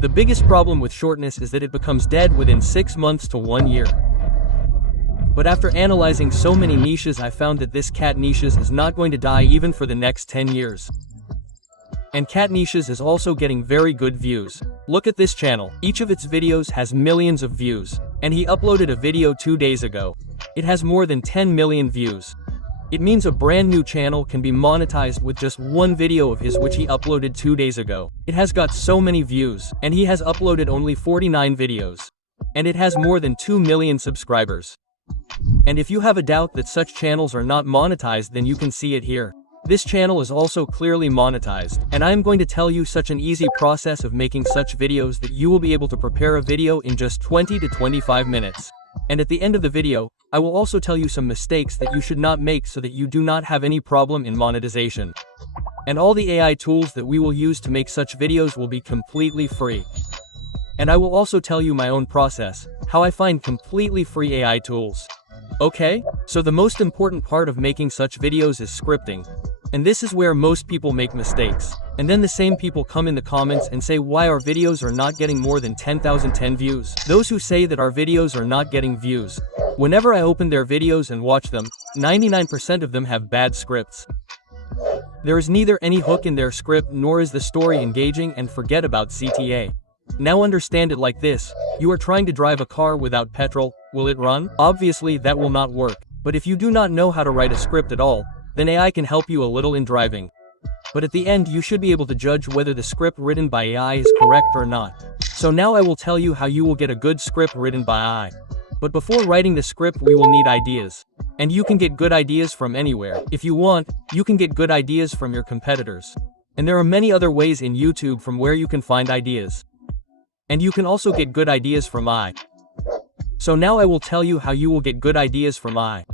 The biggest problem with shortness is that it becomes dead within 6 months to 1 year. But after analyzing so many niches, I found that this cat niches is not going to die even for the next 10 years. And cat niches is also getting very good views. Look at this channel. Each of its videos has millions of views. And he uploaded a video 2 days ago. It has more than 10 million views. It means a brand new channel can be monetized with just one video of his which he uploaded 2 days ago. It has got so many views, and he has uploaded only 49 videos. And it has more than 2 million subscribers. And if you have a doubt that such channels are not monetized, then you can see it here. This channel is also clearly monetized, and I am going to tell you such an easy process of making such videos that you will be able to prepare a video in just 20 to 25 minutes. And at the end of the video, I will also tell you some mistakes that you should not make so that you do not have any problem in monetization. And all the AI tools that we will use to make such videos will be completely free. And I will also tell you my own process, how I find completely free AI tools. Okay? So the most important part of making such videos is scripting. And this is where most people make mistakes. And then the same people come in the comments and say why our videos are not getting more than 10,010 views. Those who say that our videos are not getting views. Whenever I open their videos and watch them, 99% of them have bad scripts. There is neither any hook in their script nor is the story engaging, and forget about CTA. Now understand it like this. You are trying to drive a car without petrol. Will it run? Obviously that will not work. But if you do not know how to write a script at all, then AI can help you a little in driving. But at the end you should be able to judge whether the script written by AI is correct or not. So now I will tell you how you will get a good script written by AI. But before writing the script we will need ideas. And you can get good ideas from anywhere. If you want, you can get good ideas from your competitors. And there are many other ways in YouTube from where you can find ideas. And you can also get good ideas from AI. So now I will tell you how you will get good ideas from AI.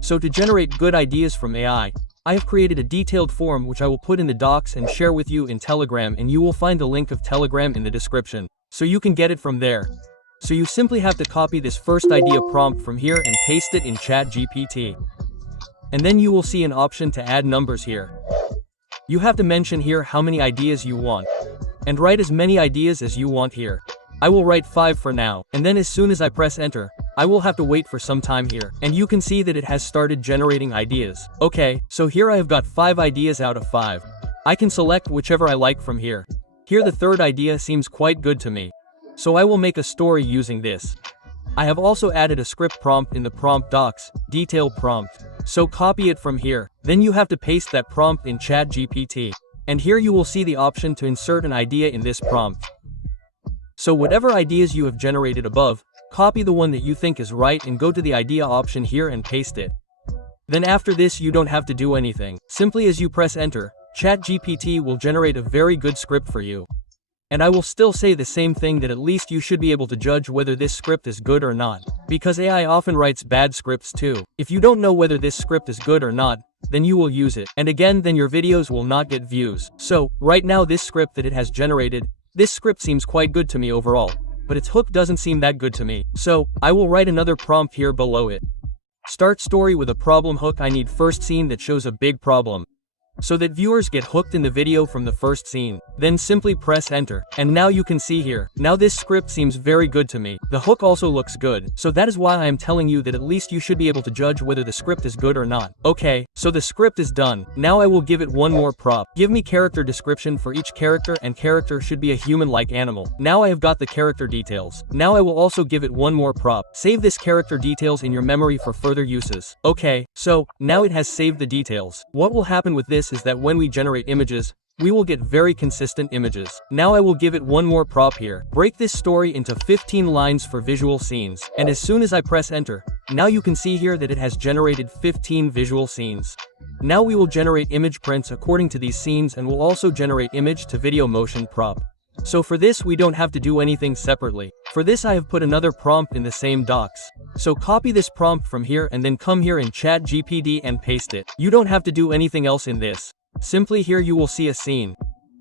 So to generate good ideas from AI, I have created a detailed form which I will put in the docs and share with you in Telegram, and you will find the link of Telegram in the description. So you can get it from there. So you simply have to copy this first idea prompt from here and paste it in ChatGPT. And then you will see an option to add numbers here. You have to mention here how many ideas you want. And write as many ideas as you want here. I will write 5 for now, and then as soon as I press enter, I will have to wait for some time here. And you can see that it has started generating ideas. Okay, so here I have got 5 ideas out of 5. I can select whichever I like from here. Here the third idea seems quite good to me. So I will make a story using this. I have also added a script prompt in the prompt docs, detail prompt. So copy it from here, then you have to paste that prompt in ChatGPT. And here you will see the option to insert an idea in this prompt. So whatever ideas you have generated above, copy the one that you think is right and go to the idea option here and paste it. Then after this you don't have to do anything. Simply as you press enter, ChatGPT will generate a very good script for you. And I will still say the same thing, that at least you should be able to judge whether this script is good or not. Because AI often writes bad scripts too. If you don't know whether this script is good or not, then you will use it. And again, then your videos will not get views. So, right now this script that it has generated, this script seems quite good to me overall. But its hook doesn't seem that good to me. So, I will write another prompt here below it. Start story with a problem hook. I need first scene that shows a big problem, so that viewers get hooked in the video from the first scene. Then simply press enter. And now you can see here. Now this script seems very good to me. The hook also looks good. So that is why I am telling you that at least you should be able to judge whether the script is good or not. Okay, so the script is done. Now I will give it one more prompt. Give me character description for each character, and character should be a human-like animal. Now I have got the character details. Now I will also give it one more prompt. Save this character details in your memory for further uses. Okay, so now it has saved the details. What will happen with this is that when we generate images, we will get very consistent images. Now I will give it one more prompt here. Break this story into 15 lines for visual scenes. And as soon as I press enter, now you can see here that it has generated 15 visual scenes. Now we will generate image prints according to these scenes, and will also generate image to video motion prop. So for this we don't have to do anything separately. For this I have put another prompt in the same docs. So copy this prompt from here and then come here in ChatGPT and paste it. You don't have to do anything else in this. Simply here you will see a scene.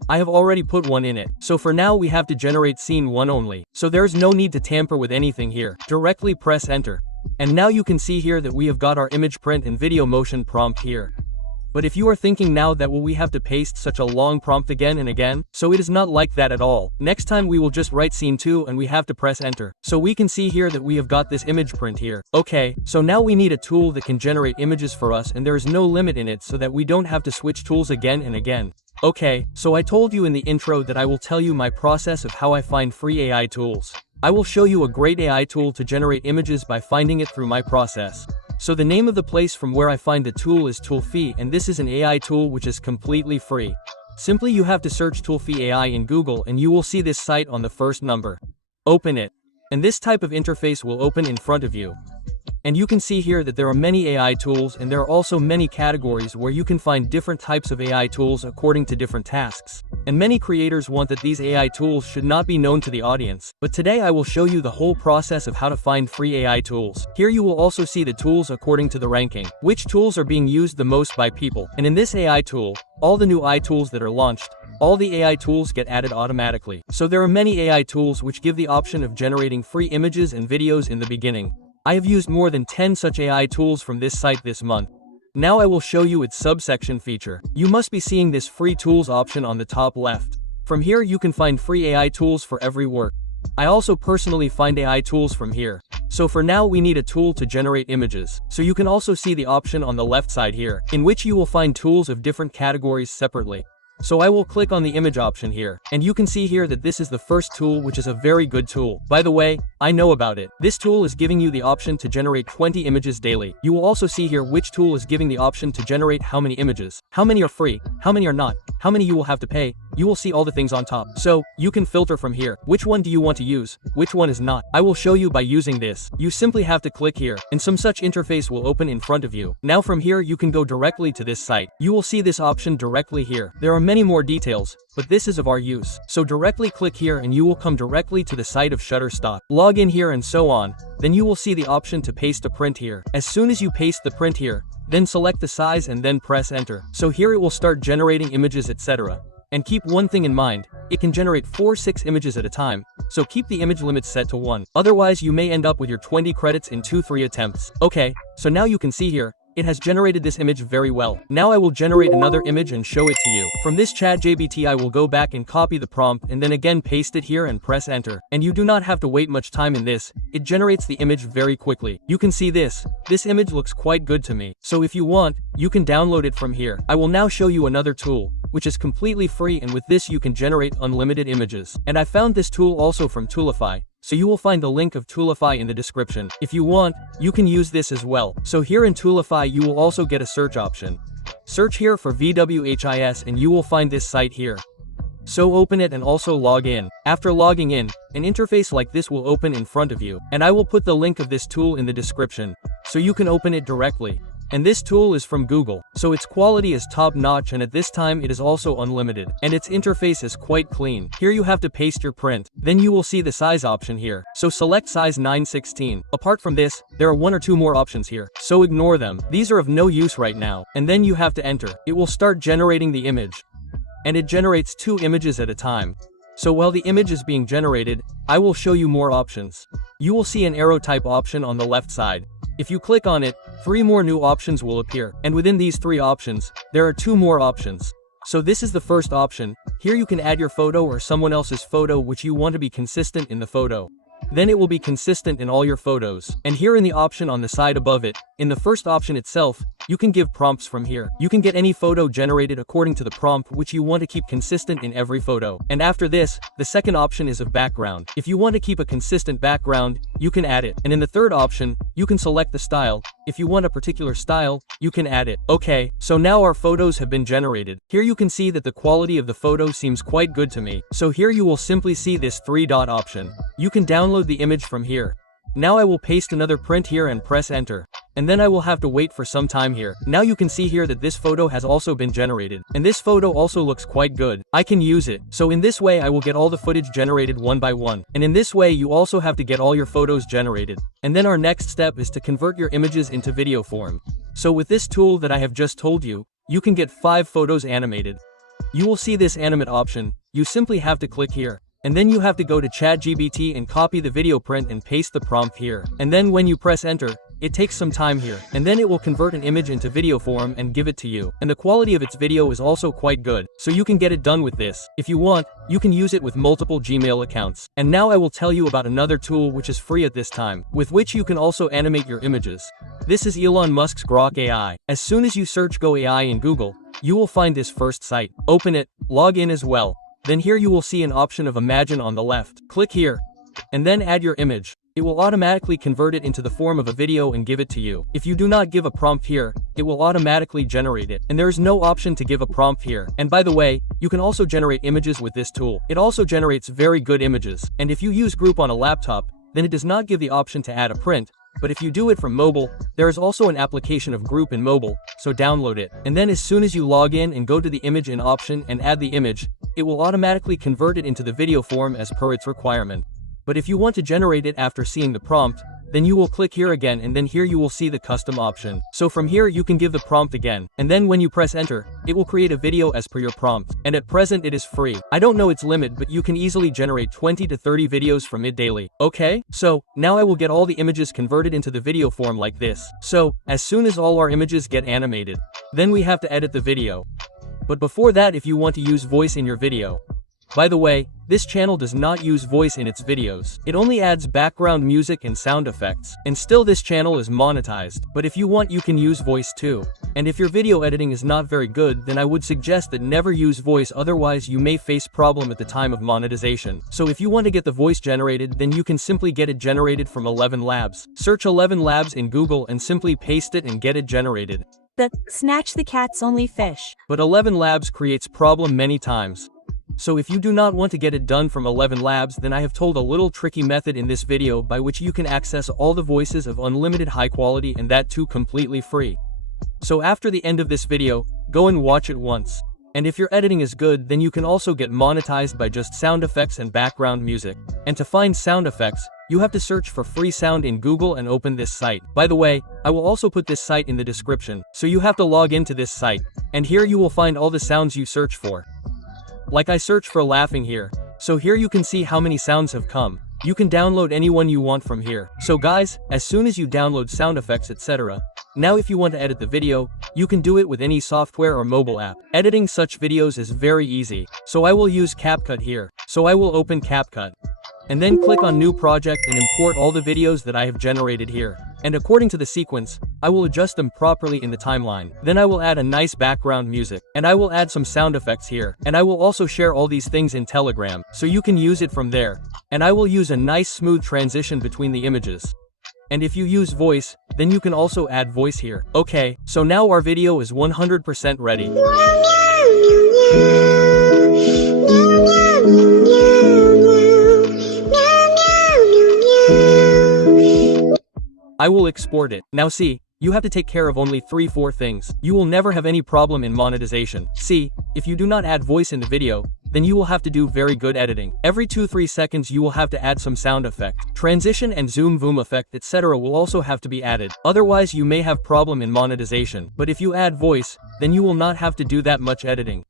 I have already put one in it. So for now we have to generate scene 1 only. So there is no need to tamper with anything here. Directly press enter. And now you can see here that we have got our image print and video motion prompt here. But if you are thinking now that will we have to paste such a long prompt again and again, so it is not like that at all. Next time we will just write scene 2 and we have to press enter. So we can see here that we have got this image print here. Okay, so now we need a tool that can generate images for us and there is no limit in it so that we don't have to switch tools again and again. Okay, so I told you in the intro that I will tell you my process of how I find free AI tools. I will show you a great AI tool to generate images by finding it through my process. So the name of the place from where I find the tool is Toolfy, and this is an AI tool which is completely free. Simply you have to search Toolfy AI in Google and you will see this site on the first number. Open it. And this type of interface will open in front of you. And you can see here that there are many AI tools and there are also many categories where you can find different types of AI tools according to different tasks. And many creators want that these AI tools should not be known to the audience. But today I will show you the whole process of how to find free AI tools. Here you will also see the tools according to the ranking, which tools are being used the most by people. And in this AI tool, all the new AI tools that are launched, all the AI tools get added automatically. So there are many AI tools which give the option of generating free images and videos in the beginning. I have used more than 10 such AI tools from this site this month. Now I will show you its subsection feature. You must be seeing this free tools option on the top left. From here you can find free AI tools for every work. I also personally find AI tools from here. So for now we need a tool to generate images. So you can also see the option on the left side here, in which you will find tools of different categories separately. So I will click on the image option here, and you can see here that this is the first tool, which is a very good tool. By the way, I know about it. This tool is giving you the option to generate 20 images daily. You will also see here which tool is giving the option to generate how many images, how many are free, how many are not, how many you will have to pay. You will see all the things on top. So, you can filter from here. Which one do you want to use? Which one is not? I will show you by using this. You simply have to click here, and some such interface will open in front of you. Now from here you can go directly to this site. You will see this option directly here. There are many more details, but this is of our use. So directly click here and you will come directly to the site of Shutterstock. Log in here and so on. Then you will see the option to paste a print here. As soon as you paste the print here, then select the size and then press enter. So here it will start generating images, etc. And keep one thing in mind, it can generate 4-6 images at a time, so keep the image limit set to 1. Otherwise you may end up with your 20 credits in 2-3 attempts. Okay, so now you can see here, it has generated this image very well. Now I will generate another image and show it to you. From this ChatGPT I will go back and copy the prompt and then again paste it here and press enter. And you do not have to wait much time in this, it generates the image very quickly. You can see this image looks quite good to me. So if you want, you can download it from here. I will now show you another tool, which is completely free, and with this you can generate unlimited images. And I found this tool also from Toolify. So you will find the link of Toolify in the description. If you want, you can use this as well. So here in Toolify you will also get a search option. Search here for VWHIS and you will find this site here. So open it and also log in. After logging in, an interface like this will open in front of you. And I will put the link of this tool in the description, so you can open it directly. And this tool is from Google, so its quality is top notch, and at this time it is also unlimited, and its interface is quite clean. Here you have to paste your print, then you will see the size option here, so select size 916. Apart from this, there are 1 or 2 more options here, so ignore them. These are of no use right now, and then you have to enter. It will start generating the image, and it generates 2 images at a time. So while the image is being generated, I will show you more options. You will see an arrow type option on the left side. If you click on it, 3 more new options will appear, and within these 3 options, there are 2 more options. So this is the first option. Here you can add your photo or someone else's photo which you want to be consistent in the photo. Then it will be consistent in all your photos. And here in the option on the side above it, in the first option itself, you can give prompts from here. You can get any photo generated according to the prompt which you want to keep consistent in every photo. And after this, the second option is of background. If you want to keep a consistent background, you can add it. And in the third option, you can select the style. If you want a particular style, you can add it. Okay, so now our photos have been generated. Here you can see that the quality of the photo seems quite good to me. So here you will simply see this 3-dot option. You can download the image from here. Now I will paste another print here and press enter. And then I will have to wait for some time here. Now you can see here that this photo has also been generated. And this photo also looks quite good. I can use it. So in this way I will get all the footage generated one by one. And in this way you also have to get all your photos generated. And then our next step is to convert your images into video form. So with this tool that I have just told you, you can get 5 photos animated. You will see this animate option. You simply have to click here. And then you have to go to ChatGPT and copy the video print and paste the prompt here. And then when you press enter, It takes some time here, and then it will convert an image into video form and give it to you. And the quality of its video is also quite good, so you can get it done with this. If you want, you can use it with multiple Gmail accounts. And now I will tell you about another tool which is free at this time, with which you can also animate your images. This is Elon Musk's Grok AI. As soon as you search Go AI in Google, you will find this first site. Open it, log in as well. Then here you will see an option of Imagine on the left. Click here, and then add your image. It will automatically convert it into the form of a video and give it to you. If you do not give a prompt here, it will automatically generate it. And there is no option to give a prompt here. And by the way, you can also generate images with this tool. It also generates very good images. And if you use Group on a laptop, then it does not give the option to add a print. But if you do it from mobile, there is also an application of Group in mobile, so download it. And then as soon as you log in and go to the image in option and add the image, it will automatically convert it into the video form as per its requirement. But if you want to generate it after seeing the prompt, then you will click here again, and then here you will see the custom option. So from here you can give the prompt again, and then when you press enter, it will create a video as per your prompt. And at present it is free. I don't know its limit, but you can easily generate 20 to 30 videos from it daily. Okay? So, now I will get all the images converted into the video form like this. So, as soon as all our images get animated, then we have to edit the video. But before that, if you want to use voice in your video. By the way, this channel does not use voice in its videos. It only adds background music and sound effects. And still this channel is monetized. But if you want, you can use voice too. And if your video editing is not very good, then I would suggest that never use voice, otherwise you may face problem at the time of monetization. So if you want to get the voice generated, then you can simply get it generated from 11 Labs. Search 11 Labs in Google and simply paste it and get it generated. Snatch the cat's only fish. But 11 Labs creates problem many times. So if you do not want to get it done from 11 Labs, then I have told a little tricky method in this video by which you can access all the voices of unlimited high quality, and that too completely free. So after the end of this video, go and watch it once. And if your editing is good, then you can also get monetized by just sound effects and background music. And to find sound effects, you have to search for free sound in Google and open this site. By the way, I will also put this site in the description, so you have to log into this site. And here you will find all the sounds you search for. Like I search for laughing here. So here you can see how many sounds have come. You can download any one you want from here. So guys, as soon as you download sound effects, etc. Now if you want to edit the video, you can do it with any software or mobile app. Editing such videos is very easy. So I will use CapCut here. So I will open CapCut. And then click on New Project and import all the videos that I have generated here. And according to the sequence, I will adjust them properly in the timeline. Then I will add a nice background music. And I will add some sound effects here. And I will also share all these things in Telegram, so you can use it from there. And I will use a nice smooth transition between the images. And if you use voice, then you can also add voice here. Okay, so now our video is 100% ready. I will export it. Now see, you have to take care of only 3-4 things. You will never have any problem in monetization. See, if you do not add voice in the video, then you will have to do very good editing. Every 2-3 seconds you will have to add some sound effect. Transition and zoom boom effect, etc. will also have to be added. Otherwise you may have problem in monetization. But if you add voice, then you will not have to do that much editing.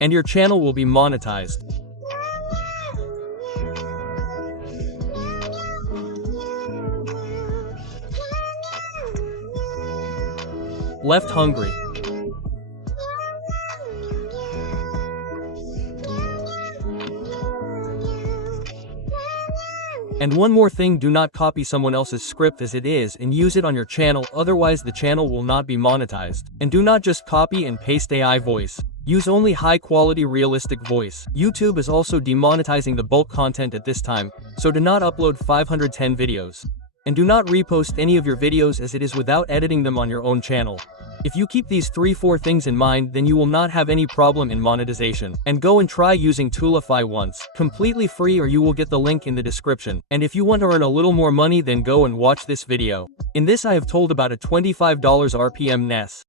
And your channel will be monetized. Left hungry. And one more thing, do not copy someone else's script as it is and use it on your channel, otherwise the channel will not be monetized. And do not just copy and paste AI voice. Use only high quality realistic voice. YouTube is also demonetizing the bulk content at this time, so do not upload 510 videos. And do not repost any of your videos as it is without editing them on your own channel. If you keep these 3-4 things in mind, then you will not have any problem in monetization. And go and try using Toolify once. Completely free, or you will get the link in the description. And if you want to earn a little more money, then go and watch this video. In this I have told about a $25 RPM NES.